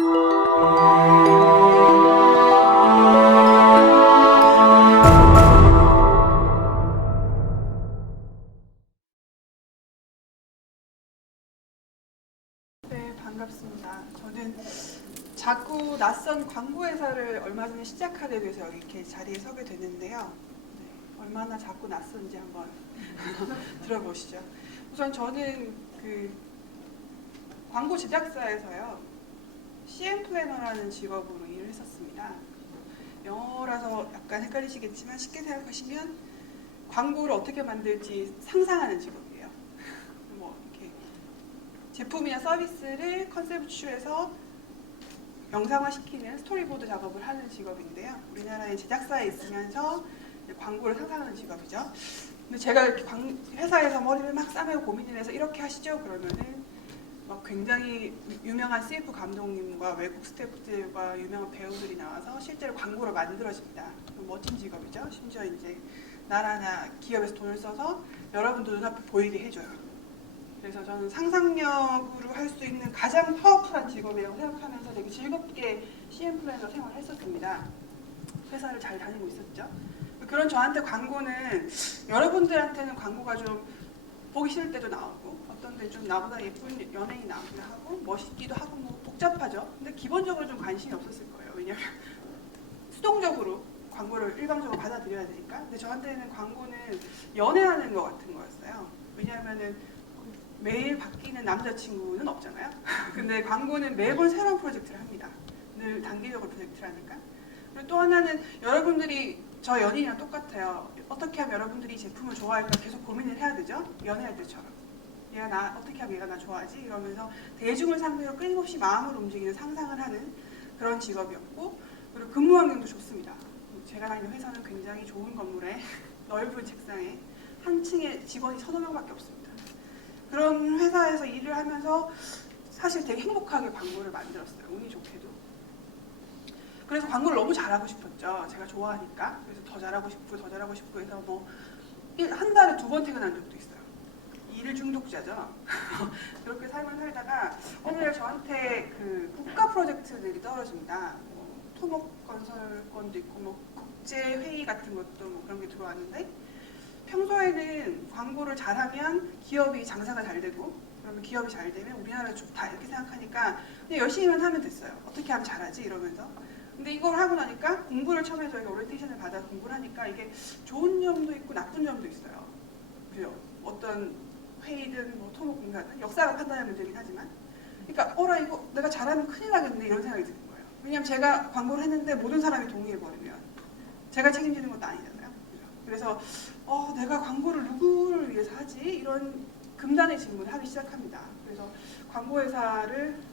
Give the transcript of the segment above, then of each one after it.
네, 반갑습니다. 저는 자꾸 낯선 광고회사를 얼마 전에 시작하게 돼서 여기 이렇게 자리에 서게 됐는데요. 네, 얼마나 자꾸 낯선지 한번 들어보시죠. 우선 저는 그 광고 제작사에서요, CM 플래너라는 직업으로 일을 했었습니다. 영어라서 약간 헷갈리시겠지만 쉽게 생각하시면 광고를 어떻게 만들지 상상하는 직업이에요. 뭐 이렇게 제품이나 서비스를 컨셉을 추출해서 영상화시키는 스토리보드 작업을 하는 직업인데요. 우리나라의 제작사에 있으면서 광고를 상상하는 직업이죠. 근데 제가 이렇게 회사에서 머리를 막 싸매고 고민을 해서 이렇게 하시죠? 그러면은 막 굉장히 유명한 CF 감독님과 외국 스태프들과 유명한 배우들이 나와서 실제로 광고를 만들어집니다. 멋진 직업이죠. 심지어 이제 나라나 기업에서 돈을 써서 여러분도 눈앞에 보이게 해줘요. 그래서 저는 상상력으로 할 수 있는 가장 파워풀한 직업이라고 생각하면서 되게 즐겁게 CM 플래너 생활을 했었습니다. 회사를 잘 다니고 있었죠. 그런 저한테 광고는 여러분들한테는 광고가 좀 보기 싫을 때도 나오고 어떤 데 좀 나보다 예쁜 연예인 나오기도 하고 멋있기도 하고 뭐 복잡하죠. 근데 기본적으로 좀 관심이 없었을 거예요. 왜냐하면 수동적으로 광고를 일방적으로 받아들여야 되니까. 근데 저한테는 광고는 연애하는 것 같은 거였어요. 왜냐하면은 매일 바뀌는 남자친구는 없잖아요. 근데 광고는 매번 새로운 프로젝트를 합니다. 늘 단기적으로 프로젝트를 하니까. 그리고 또 하나는 여러분들이 저 연인이랑 똑같아요. 어떻게 하면 여러분들이 이 제품을 좋아할까 계속 고민을 해야 되죠. 연애할 때처럼. 얘가 나 어떻게 하면 얘가 나 좋아하지? 이러면서 대중을 상대로 끊임없이 마음을 움직이는 상상을 하는 그런 직업이었고, 그리고 근무 환경도 좋습니다. 제가 다니는 회사는 굉장히 좋은 건물에 넓은 책상에 한 층에 직원이 1~2명밖에 없습니다. 그런 회사에서 일을 하면서 사실 되게 행복하게 광고를 만들었어요. 운이 좋게도. 그래서 광고를 너무 잘하고 싶었죠. 제가 좋아하니까. 그래서 더 잘하고 싶고 해서 뭐 한 달에 2번 퇴근한 적도 있어요. 일 중독자죠. 그렇게 삶을 살다가 어느 날 저한테 그 국가 프로젝트들이 떨어집니다. 뭐 토목건설건도 있고 뭐 국제회의 같은 것도 뭐 그런 게 들어왔는데, 평소에는 광고를 잘하면 기업이 장사가 잘 되고 그러면 기업이 잘 되면 우리나라가 좋다 이렇게 생각하니까 그냥 열심히만 하면 됐어요. 어떻게 하면 잘하지 이러면서. 근데 이걸 하고 나니까 공부를 처음에 저희가 오리엔테이션을 받아 공부를 하니까 이게 좋은 점도 있고 나쁜 점도 있어요. 그죠? 어떤 회의든 뭐 토목공사든 역사가 판단할 문제긴 하지만, 그러니까 어라 이거 내가 잘하면 큰일 나겠네 이런 생각이 드는 거예요. 왜냐하면 제가 광고를 했는데 모든 사람이 동의해버리면 제가 책임지는 것도 아니잖아요. 그래서 내가 광고를 누구를 위해서 하지? 이런 금단의 질문을 하기 시작합니다. 그래서 광고회사를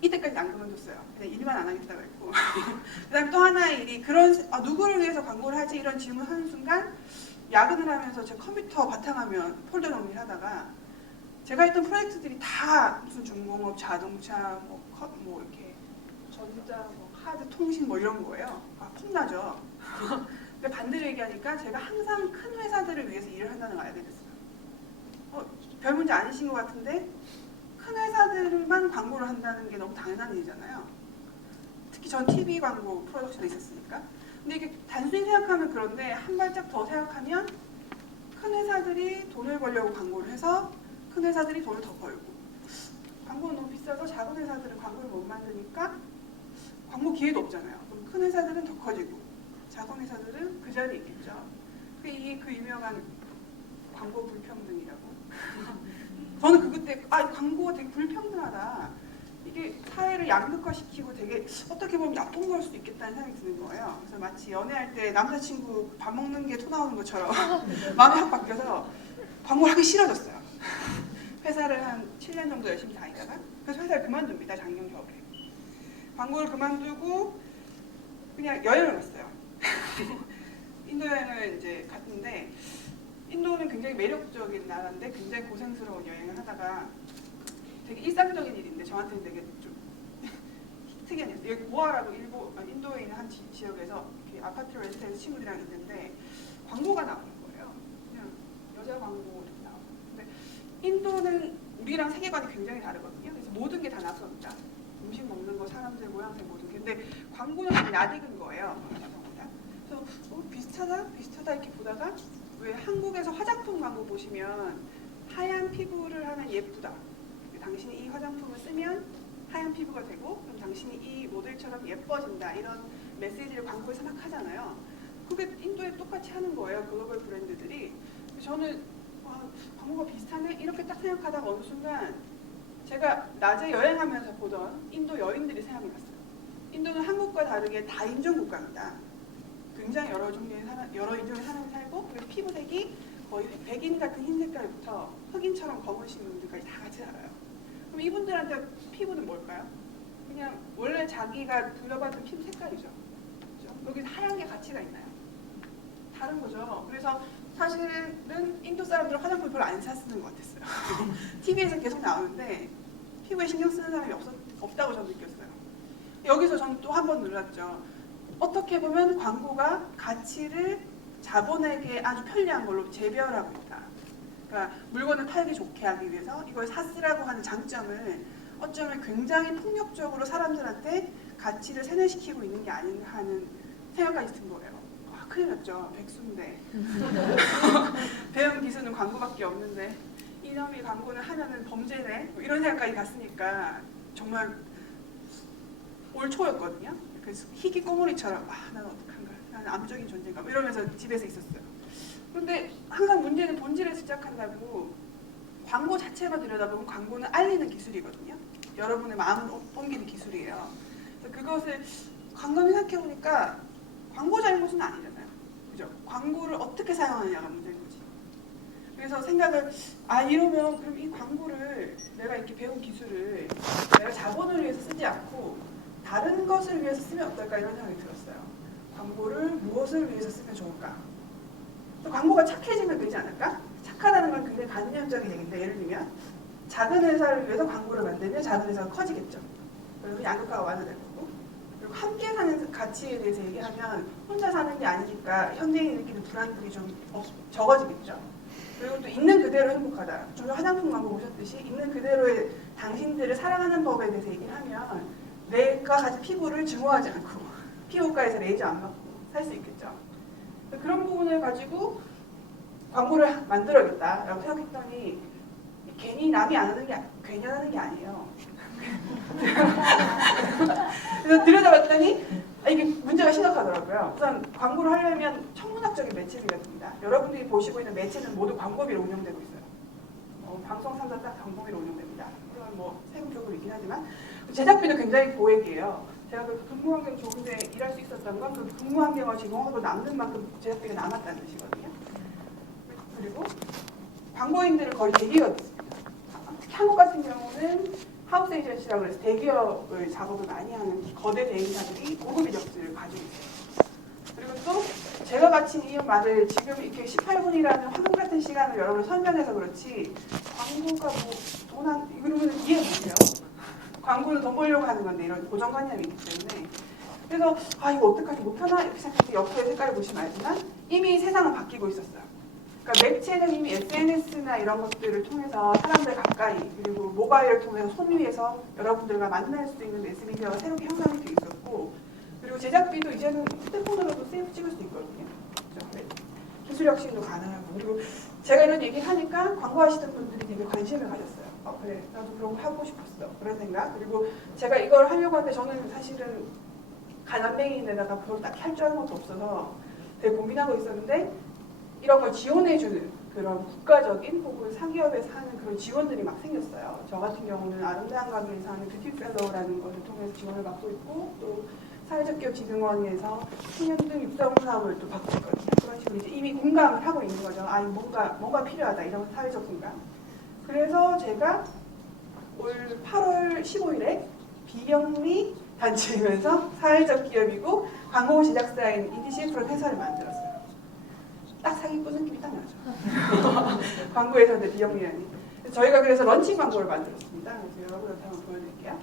이때까지 안 그만뒀어요. 그냥 일만 안 하겠다고 했고 그 다음에 또 하나의 일이 누구를 위해서 광고를 하지? 이런 질문을 하는 순간 야근을 하면서 제 컴퓨터 바탕화면 폴더 정리를 하다가 제가 했던 프로젝트들이 다 무슨 중공업, 자동차, 뭐 이렇게 전자, 뭐 하드, 통신 뭐 이런 거예요. 폼나죠. 근데 반대로 얘기하니까 제가 항상 큰 회사들을 위해서 일을 한다는 걸 알게 됐어요. 별 문제 아니신 것 같은데 큰 회사들만 광고를 한다는 게 너무 당연한 일이잖아요. 특히 전 TV 광고 프로덕션에 있었으니까. 근데 이게 단순히 생각하면 그런데 한 발짝 더 생각하면 큰 회사들이 돈을 벌려고 광고를 해서 큰 회사들이 돈을 더 벌고, 광고는 너무 비싸서 작은 회사들은 광고를 못 만드니까 광고 기회도 없잖아요. 그럼 큰 회사들은 더 커지고 작은 회사들은 그 자리에 있겠죠. 이게 그 유명한 광고 불평등이라고. 저는 그때 광고가 되게 불평등하다. 이게 사회를 양극화시키고 되게 어떻게 보면 나쁜 걸 수도 있겠다는 생각이 드는 거예요. 그래서 마치 연애할 때 남자친구 밥 먹는 게 토 나오는 것처럼 마음이 확 바뀌어서 광고를 하기 싫어졌어요. 회사를 한 7년 정도 열심히 다니다가 그래서 회사를 그만둡니다. 작년 겨울에. 광고를 그만두고 그냥 여행을 갔어요. 인도 여행을 이제 갔는데, 인도는 굉장히 매력적인 나라인데 굉장히 고생스러운 여행을 하다가 되게 일상적인 일인데 저한테는 되게 좀 특이한 일이었어요. 여기 고아라고 인도에 있는 한 지역에서 이렇게 아파트 렌트해서 친구들이랑 있는데 광고가 나오는 거예요. 그냥 여자 광고 이렇게 나오고. 근데 인도는 우리랑 세계관이 굉장히 다르거든요. 그래서 모든 게 다 낯섭니다. 사람들 모양새 모든 게. 근데 광고는 좀 낯익은 거예요. 그래서 비슷하다 이렇게 보다가 왜 한국에서 화장품 광고 보시면 하얀 피부를 하면 예쁘다. 당신이 이 화장품을 쓰면 하얀 피부가 되고 그럼 당신이 이 모델처럼 예뻐진다. 이런 메시지를 광고에서 막 하잖아요. 그게 인도에 똑같이 하는 거예요. 글로벌 브랜드들이. 저는 광고가 비슷하네? 이렇게 딱 생각하다가 어느 순간 제가 낮에 여행하면서 보던 인도 여인들이 생각이 났어요. 인도는 한국과 다르게 다인종 국가입니다. 굉장히 여러 인종의 사람이 살고 그리고 피부색이 거의 백인 같은 흰 색깔부터 흑인처럼 검으신 분들까지 다 같이 살아요. 그럼 이분들한테 피부는 뭘까요? 그냥 원래 자기가 둘러봤던 피부 색깔이죠. 그렇죠? 여기 하얀 게 가치가 있나요? 다른 거죠. 그래서 사실은 인도 사람들은 화장품 별로 안 쓰는 것 같았어요. TV에서 계속 나오는데 피부에 신경 쓰는 사람이 없다고 저는 느꼈어요. 여기서 저는 또 한 번 놀랐죠. 어떻게 보면 광고가 가치를 자본에게 아주 편리한 걸로 재배열하고 있다. 그러니까 물건을 팔기 좋게 하기 위해서 이걸 사쓰라고 하는 장점을 어쩌면 굉장히 폭력적으로 사람들한테 가치를 세뇌시키고 있는 게 아닌가 하는 생각까지 든 거예요. 큰일 났죠. 백수인데 배운 기술은 광고밖에 없는데 이놈이 광고는 하면은 범죄네 뭐 이런 생각까지 갔으니까 정말 올 초였거든요. 그래서 희귀 꼬물이처럼 난 어떡한가, 나는 암적인 존재인가 이러면서 집에서 있었어요. 그런데 항상 문제는 본질에서 시작한다고 광고 자체만 들여다보면 광고는 알리는 기술이거든요. 여러분의 마음을 옮기는 기술이에요. 그래서 그것을 곰곰이 생각해보니까 광고 잘못은 아니잖아요. 그죠? 광고를 어떻게 사용하느냐가 문제인 거지. 그래서 생각을 이러면 그럼 이 광고를 내가 이렇게 배운 기술을 내가 자본을 위해서 쓰지 않고 다른 것을 위해서 쓰면 어떨까 이런 생각이 들었어요. 광고를 무엇을 위해서 쓰면 좋을까? 또 광고가 착해지면 되지 않을까? 착하다는 건 굉장히 관념적인 얘기인데 예를 들면 작은 회사를 위해서 광고를 만들면 작은 회사가 커지겠죠. 그러면 양극화가 완화될 거고 그리고 함께 사는 가치에 대해서 얘기하면 혼자 사는 게 아니니까 현대인이 느끼는 불안들이 좀 적어지겠죠. 그리고 또 있는 그대로 행복하다. 좀 화장품 광고 보셨듯이 있는 그대로의 당신들을 사랑하는 법에 대해서 얘기를 하면 내가 가진 피부를 증오하지 않고 피부과에서 레이저 안 받고 살 수 있겠죠. 그런 부분을 가지고 광고를 만들어야겠다라고 생각했더니 괜히 남이 안 하는 게 괜히 하는 게 아니에요. 그래서 들여다봤더니 이게 문제가 심각하더라고요. 우선 광고를 하려면 천문학적인 매체비가 듭니다. 여러분들이 보시고 있는 매체는 모두 광고비로 운영되고 있어요. 방송 3사 딱 광고비로 운영됩니다. 물론 뭐 세금적으로 있긴 하지만 제작비도 굉장히 고액이에요. 제가 그 근무 환경 좋은데 일할 수 있었던 건 그 근무 환경을 제공하고 남는 만큼 제작비가 남았다는 뜻이거든요. 그리고 광고인들을 거의 대기업이 있습니다. 특히 한국 같은 경우는 하우스 에이전시라고 해서 대기업을 작업을 많이 하는 거대 대행사들이 고급 이력들을 가지고 있어요. 그리고 또 제가 마친 이 말을 지금 이렇게 18분이라는 황금 같은 시간을 여러분 설명해서 그렇지 광고가 뭐 돈 이러면 이해 못해요. 광고는 돈 벌려고 하는 건데 이런 고정관념이 있기 때문에 그래서 이거 어떡하지 못하나 이렇게 생각해서 옆에 색깔을 보시면 알지만 이미 세상은 바뀌고 있었어요. 그러니까 매체는 이미 SNS나 이런 것들을 통해서 사람들 가까이 그리고 모바일을 통해서 손 위에서 여러분들과 만날 수 있는 매스미디어가 새롭게 형성이 되어 있었고 그리고 제작비도 이제는 휴대폰으로도 셀프 찍을 수 있거든요. 그렇죠? 기술 혁신도 가능하고 그리고 제가 이런 얘기를 하니까 광고하시는 분들이 되게 관심을 가졌어요. 그래 나도 그런 거 하고 싶었어 그런 생각. 그리고 제가 이걸 하려고 하는데 저는 사실은 가난뱅이인데다가 별로 딱히 할 줄 아는 것도 없어서 되게 고민하고 있었는데 이런 걸 지원해주는 그런 국가적인 혹은 사기업에서 하는 그런 지원들이 막 생겼어요. 저 같은 경우는 아름다운 가게에서 하는 뷰티 펠로우라는 것을 통해서 지원을 받고 있고 또 사회적 기업 지능원에서 청년등 육성 사업을 또 받고 있거든요. 그런 식으로 이제 이미 공감을 하고 있는 거죠. 뭔가 필요하다 이런 사회적 공감. 그래서 제가 올 8월 15일에 비영리 단체이면서 사회적 기업이고 광고 제작사인 EDC 프로 회사를 만들었어요. 딱 사기꾼 느낌이 딱 나죠. 광고에서는 비영리라니. 저희가 그래서 런칭 광고를 만들었습니다. 그래서 여러분한테 한번 보여드릴게요.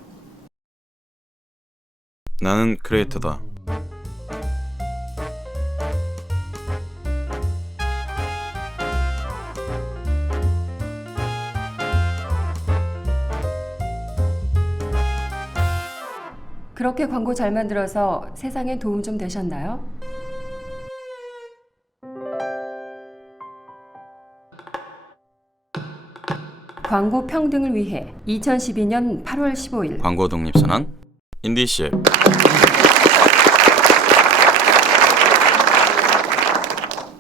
나는 크리에이터다. 그렇게 광고 잘 만들어서 세상에 도움 좀 되셨나요? 광고 평등을 위해 2012년 8월 15일 광고 독립선언 인디십.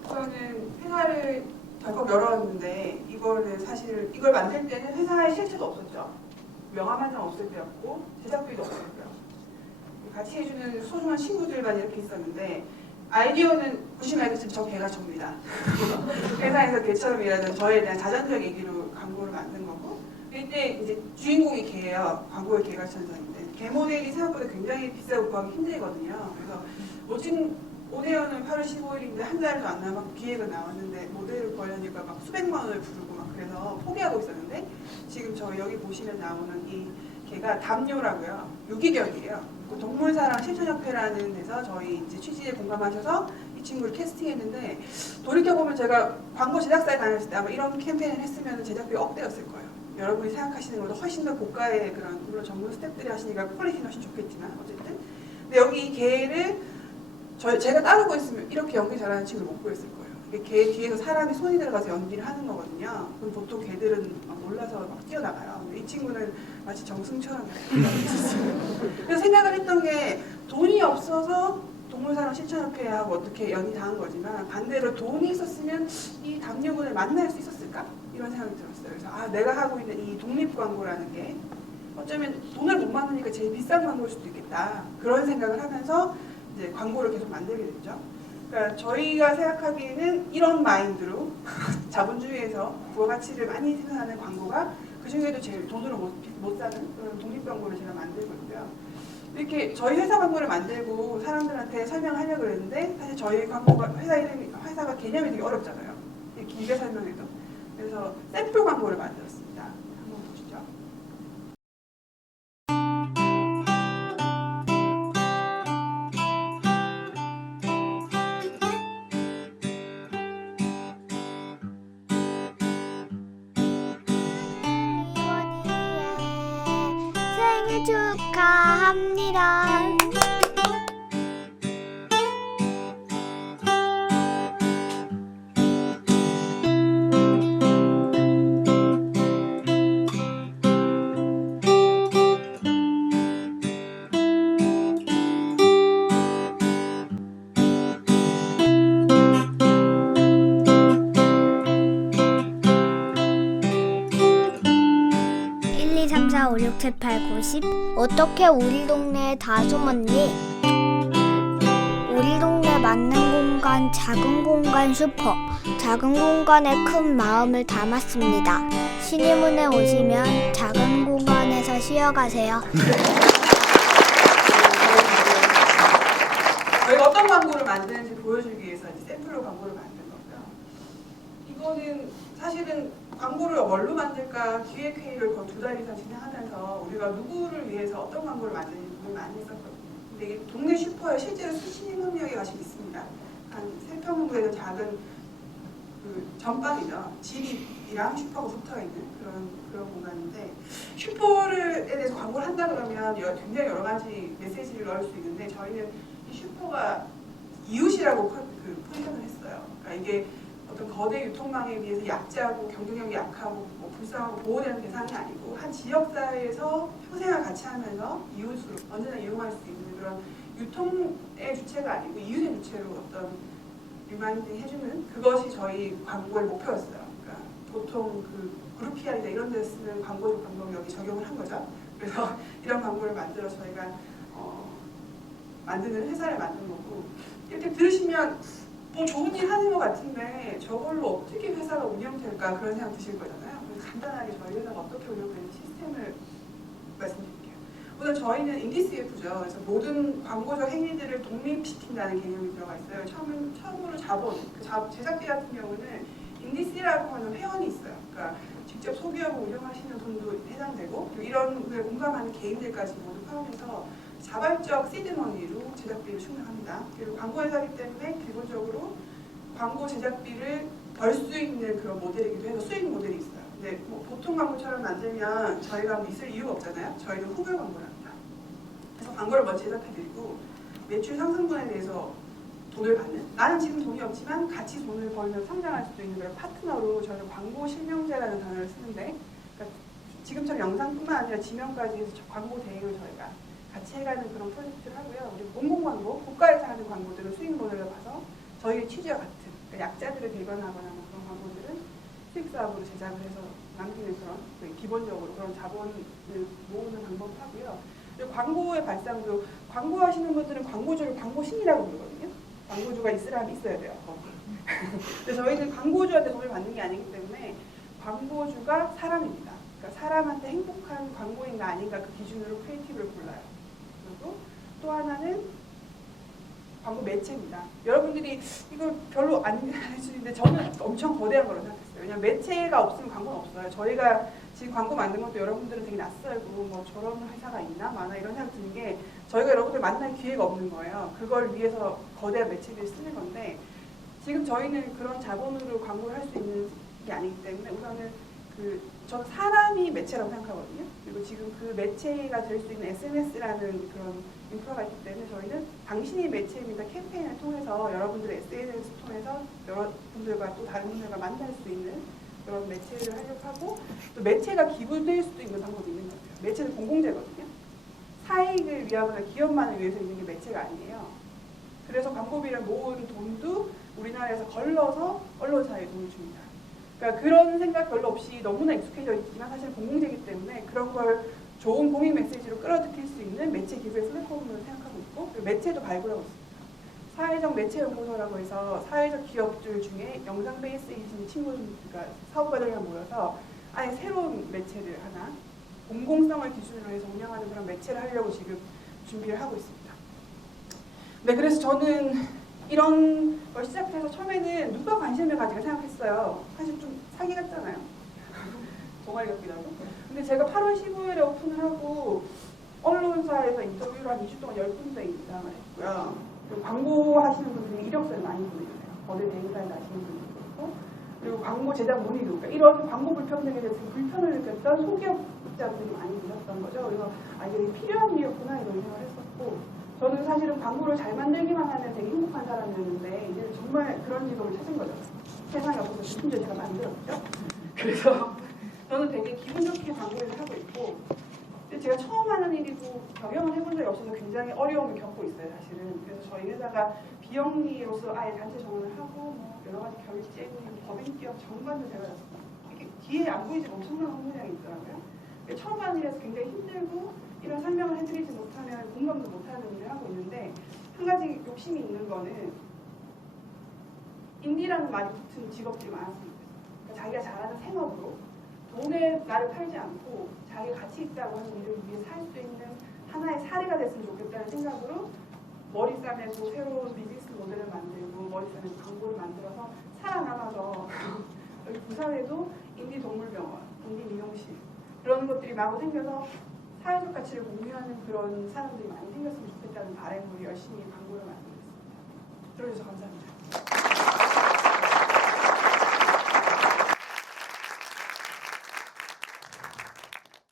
저는 회사를 덜컥 열었는데 이거는 사실 이걸 만들 때는 회사의 실체도 없었죠. 명함 한 장 없을 때였고 제작비도 없었고요. 같이 해주는 소중한 친구들만 이렇게 있었는데 아이디어는 보시면 알겠지만 저 개가 접니다. 회사에서 개처럼 일하는 저에 대한 자전적 얘기로 광고를 만든 거고 이때 이제 주인공이 개예요. 광고의 개가 천사인데 개 모델이 생각보다 굉장히 비싸고 구하기 힘들거든요. 그래서 멋진 오데오는 8월 15일인데 한 달도 안 남았고 기회가 나왔는데 모델을 구하려니까 막 수백만 원을 부르고 막 그래서 포기하고 있었는데 지금 저 여기 보시면 나오는 이 개가 담요라고요. 유기견이에요. 동물사랑 실천협회라는 데서 저희 이제 취지에 공감하셔서 이 친구를 캐스팅했는데 돌이켜보면 제가 광고 제작사에 다녔을 때 아마 이런 캠페인을 했으면 제작비 억대였을 거예요. 여러분이 생각하시는 것보다 훨씬 더 고가의 그런 물론 전문 스태프들이 하시니까 퀄리티는 훨씬 좋겠지만 어쨌든 근데 여기 이 개를 제가 따르고 있으면 이렇게 연기 잘하는 친구를 못 구했을 거예요. 이게 개 뒤에서 사람이 손이 들어가서 연기를 하는 거거든요. 그럼 보통 개들은 막 놀라서 막 뛰어나가요. 근데 이 친구는 마치 정승처럼 그래서 생각을 했던 게 돈이 없어서 동물사랑 실천협회하고 어떻게 연이 닿은 거지만 반대로 돈이 있었으면 이 담요군을 만날 수 있었을까? 이런 생각이 들었어요. 그래서 아 내가 하고 있는 이 독립광고라는 게 어쩌면 돈을 못 만드니까 제일 비싼 광고일 수도 있겠다. 그런 생각을 하면서 이제 광고를 계속 만들게 됐죠. 그러니까 저희가 생각하기에는 이런 마인드로 자본주의에서 부가가치를 많이 생산하는 광고가 그 중에도 제일 돈으로 못 사는 그런 독립광고를 제가 만들고 있고요. 이렇게 저희 회사 광고를 만들고 사람들한테 설명하려고 그랬는데 사실 저희 광고가 회사가 개념이 되게 어렵잖아요. 길게 설명해도. 그래서 샘플 광고를 만들었습니다. 한번 보시죠. 생일 축하합니다. (1, 2, 3, 4, 5, 6, 7, 8, 9, 10) 어떻게 우리 동네에 다 숨었니? 우리 동네 맞는 공간, 작은 공간 슈퍼. 작은 공간에 큰 마음을 담았습니다. 신의문에 오시면 작은 공간에서 쉬어가세요. 저희가 어떤 광고를 만드는지 보여주기 위해서 이제 샘플로 광고를 만든 거고요. 이거는 사실은 광고를 뭘로 만들까 기획회의를 거의 2달 이상 진행하면서 우리가 누구를 위해서 어떤 광고를 만드는지 고민 많이 했었거든요. 근데 이게 동네 슈퍼에 실제로 수신문역에 가시면 있습니다. 한 3평구에서 작은 그 전방이죠. 집이랑 슈퍼가 붙어 있는 그런 공간인데 슈퍼에 대해서 광고를 한다 그러면 굉장히 여러 가지 메시지를 넣을 수 있는데 저희는 이 슈퍼가 이웃이라고 포지션을 했어요. 그러니까 이게 어떤 거대 유통망에 비해서 약자고 경쟁력이 약하고 뭐 불쌍하고 보호되는 대상이 아니고 한 지역사회에서 평생을 같이 하면서 이웃으로 언제나 이용할 수 있는 그런 유통의 주체가 아니고 이웃의 주체로 어떤 리마인딩 해주는 그것이 저희 광고의 목표였어요. 그러니까 보통 그 그룹 PR이나 이런 데 쓰는 광고적 방법을 여기 적용을 한 거죠. 그래서 이런 광고를 만들어서 저희가 만드는 회사를 만든 거고 이렇게 들으시면 뭐 좋은 일 하는 것 같은데 저걸로 어떻게 회사가 운영될까 그런 생각 드실 거잖아요. 그래서 간단하게 저희 회사가 어떻게 운영되는 시스템을 말씀드릴게요. 우선 저희는 인디CF죠. 그래서 모든 광고적 행위들을 독립시킨다는 개념이 들어가 있어요. 처음으로 자본, 제작비 같은 경우는 인디C라고 하는 회원이 있어요. 그러니까 직접 소비하고 운영하시는 분도 해당되고 이런 거에 공감하는 개인들까지 모두 포함해서 자발적 시드머니로 제작비를 충당합니다. 그리고 광고회사이기 때문에 기본적으로 광고 제작비를 벌 수 있는 그런 모델이기도 해서 수익 모델이 있어요. 근데 뭐 보통 광고처럼 만들면 저희가 뭐 있을 이유가 없잖아요. 저희는 후불 광고를 합니다. 그래서 광고를 먼저 제작해드리고 매출 상승분에 대해서 돈을 받는, 나는 지금 돈이 없지만 같이 돈을 벌면 성장할 수도 있는 그런 파트너로 저는 광고 실명제라는 단어를 쓰는데, 그러니까 지금처럼 영상뿐만 아니라 지명까지 해서 광고 대행을 저희가 같이 해가는 그런 프로젝트를 하고요. 우리 공공광고, 국가에서 하는 광고들은 수익 모델을 봐서 저희 취지와 같은, 그러니까 약자들을 배관하거나 그런 광고들은 수익 사업으로 제작을 해서 남기는 그런 기본적으로 그런 자본을 모으는 방법을 하고요. 그리고 광고의 발상도, 광고하시는 분들은 광고주를 광고신이라고 부르거든요. 광고주가 있으려면 있어야 돼요. 근데 저희는 광고주한테 돈을 받는 게 아니기 때문에 광고주가 사람입니다. 그러니까 사람한테 행복한 광고인가 아닌가 그 기준으로 크리에이티브를 골라요. 그리고 또 하나는 광고 매체입니다. 여러분들이 이걸 별로 안 해주시는데 저는 엄청 거대한 거라고 생각했어요. 왜냐면 매체가 없으면 광고는 없어요. 저희가 지금 광고 만든 것도 여러분들은 되게 낯설고 뭐 저런 회사가 있나 마나 이런 생각 드는 게 저희가 여러분들 만날 기회가 없는 거예요. 그걸 위해서 거대한 매체들이 쓰는 건데 지금 저희는 그런 자본으로 광고를 할 수 있는 게 아니기 때문에 우선은 저 사람이 매체라고 생각하거든요. 그리고 지금 그 매체가 될 수 있는 SNS라는 그런 인프라가 있기 때문에 저희는 당신이 매체입니다 캠페인을 통해서 여러분들의 SNS 통해서 여러분들과 또 다른 분들과 만날 수 있는 그런 매체를 하려고 하고 또 매체가 기부될 수도 있는 방법이 있는 것 같아요. 매체는 공공재거든요. 사익을 위하거나 기업만을 위해서 있는 게 매체가 아니에요. 그래서 광고비를 모은 돈도 우리나라에서 걸러서 언론사에 돈을 줍니다. 그러니까 그런 생각 별로 없이 너무나 익숙해져 있지만 사실 공공재이기 때문에 그런 걸 좋은 공익 메시지로 끌어들일 수 있는 매체 기부의 플랫폼으로 생각하고 있고 그리고 매체도 발굴하고 있습니다. 사회적 매체 연구소라고 해서 사회적 기업들 중에 영상 베이스이신 친구들, 그러니까 사업가들이랑 모여서 아예 새로운 매체를 하나 공공성을 기준으로 해서 운영하는 그런 매체를 하려고 지금 준비를 하고 있습니다. 네, 그래서 저는 이런 걸 시작해서 처음에는 누가 관심을 가질까 생각했어요. 사실 좀 사기 같잖아요. 동아리 같기도 하고. 근데 제가 8월 15일에 오픈을 하고 언론사에서 인터뷰를 한 2주 동안 10군데 이상을 했고요. 그리고 광고 하시는 분들이 이력서를 많이 보내주세요. 거대 대행사에 가시는 분들도 그렇고 그리고 광고 제작 문의도 그러니까 이런 광고 불평등에 대해서 불편을 느꼈던 소기업자분들이 많이 계셨던 거죠. 그래서 아 이게 필요한 일이었구나 이런 생각을 했었고 저는 사실은 광고를 잘 만들기만 하면 되게 행복한 사람이었는데 이제 정말 그런 직업을 찾은 거죠. 세상에 없어서 심지어 제가 만들었죠. 그래서 저는 되게 기분 좋게 광고를 하고 있고 근데 제가 처음 하는 일이고 경영을 해본 적이 없어서 굉장히 어려움을 겪고 있어요 사실은. 그래서 저희 회사가 비영리로서 아예 단체 전환을 하고 뭐 여러 가지 결제, 법인 기업 정관도 제가 이렇게 뒤에 안 보이지만 엄청난 업무량이 있더라고요. 처음 하는 일에서 굉장히 힘들고 이런 설명을 해드리지 못하면 공감도 못하는 일을 하고 있는데 한 가지 욕심이 있는 거는 인디라는 말이 붙은 직업들이 많았으면 좋겠어요. 그러니까 자기가 잘하는 생업으로 돈에 나를 팔지 않고 자기가 가치 있다고 하는 일을 위해 살 수 있는 하나의 사례가 됐으면 좋겠다는 생각으로 머리 싸매고 새로운 비즈니스 모델을 만들고 머리 싸매고 광고를 만들어서 살아남아서 여기 부산에도 인디 동물병원, 인디 미용실 그런 것들이 마구 생겨서 사회적 가치를 공유하는 그런 사람들이 많이 생겼으면 좋겠다는 바람으로 열심히 광고를 만들고 있습니다. 들어주셔서 감사합니다.